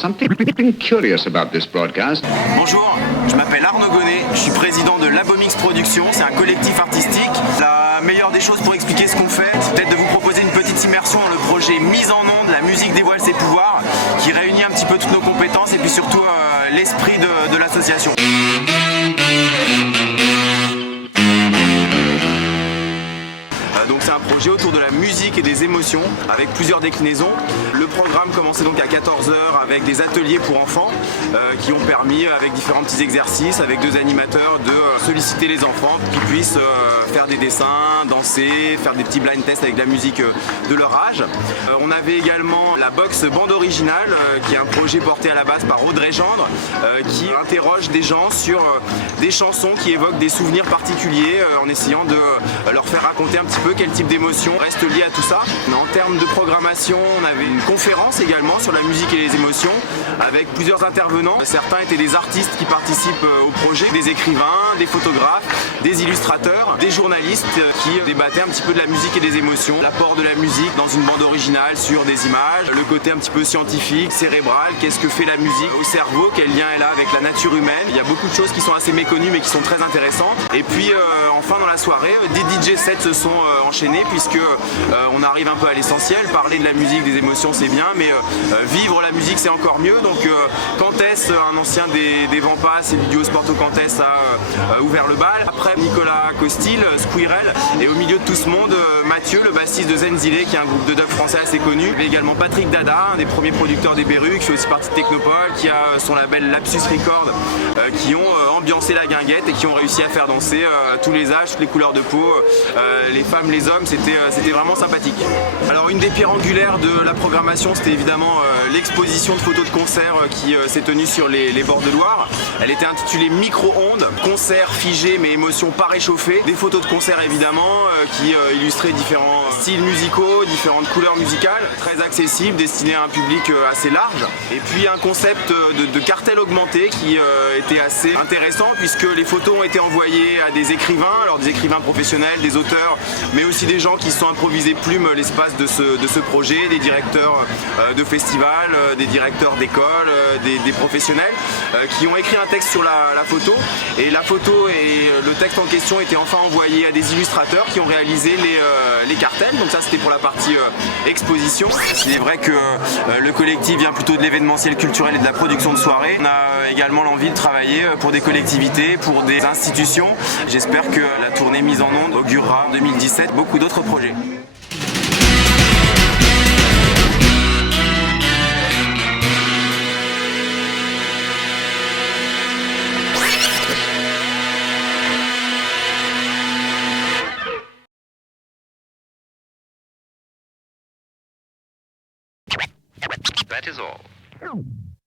something curious about this broadcast. Bonjour, je m'appelle Arnaud Gonnet, je suis président de Labomix Productions, c'est un collectif artistique. La meilleure des choses pour expliquer ce qu'on fait, c'est peut-être de vous proposer une petite immersion dans le projet Mise en Onde, la musique dévoile ses pouvoirs, qui réunit un petit peu toutes nos compétences et puis surtout l'esprit de l'association. Donc c'est un projet autour de la musique et des émotions avec plusieurs déclinaisons. Le programme commençait donc à 14h avec des ateliers pour enfants qui ont permis avec différents petits exercices avec deux animateurs de solliciter les enfants pour qu'ils puissent faire des dessins, danser, faire des petits blind tests avec la musique de leur âge. On avait également la box bande originale qui est un projet porté à la base par Audrey Gendre qui interroge des gens sur des chansons qui évoquent des souvenirs particuliers en essayant de leur faire raconter un petit peu quel type d'émotion reste lié à tout ça. En termes de programmation, on avait une conférence également sur la musique et les émotions avec plusieurs intervenants. Certains étaient des artistes qui participent au projet, des écrivains, des photographes, des illustrateurs, des journalistes qui débattaient un petit peu de la musique et des émotions, l'apport de la musique dans une bande originale sur des images, le côté un petit peu scientifique, cérébral, qu'est-ce que fait la musique au cerveau, quel lien elle a avec la nature humaine. Il y a beaucoup de choses qui sont assez méconnues mais qui sont très intéressantes. Et puis enfin dans la soirée, des DJ sets se sont enchaînés puisque on arrive un peu à l'essentiel. Parler de la musique, des émotions c'est bien, mais vivre la musique c'est encore mieux. Donc Cantès, un ancien des Vampas et Video Sporto Cantès a ouvert le bal. Après Nicolas Costil, Squirrel, et au milieu de tout ce monde, Mathieu, le bassiste de Zenzile, qui est un groupe de dub français assez connu. Mais également Patrick Dada, un des premiers producteurs des Berus, qui fait aussi partie de Technopole, qui a son label Lapsus Record, qui ont ambiancé la guinguette et qui ont réussi à faire danser tous les âges, toutes les couleurs de peau, les femmes, les hommes, c'était vraiment sympathique. Alors une des pierres angulaires de la programmation, c'était évidemment l'exposition de photos de concert qui s'est tenue sur les bords de Loire. Elle était intitulée Micro-ondes, concert figé mais émotions pas réchauffées. Des photos de concert évidemment qui illustraient différents styles musicaux, différentes couleurs musicales, très accessibles, destinées à un public assez large. Et puis un concept de cartel augmenté qui était assez intéressant puisque les photos ont été envoyées à des écrivains, alors des écrivains professionnels, des auteurs, mais aussi des gens qui se sont improvisés plumes l'espace de ce projet, des directeurs de festivals, des directeurs d'écoles, des professionnels qui ont écrit un texte sur la photo. Et la photo et le texte en question étaient enfin envoyés à des illustrateurs qui ont réalisé les cartels. Donc ça c'était pour la partie exposition. Il est vrai que le collectif vient plutôt de l'événementiel culturel et de la production de soirées. On a également l'envie de travailler pour des collectivités, pour des institutions. J'espère que la tournée Mise en Onde augurera en 2017 beaucoup d'autres projets. That is all.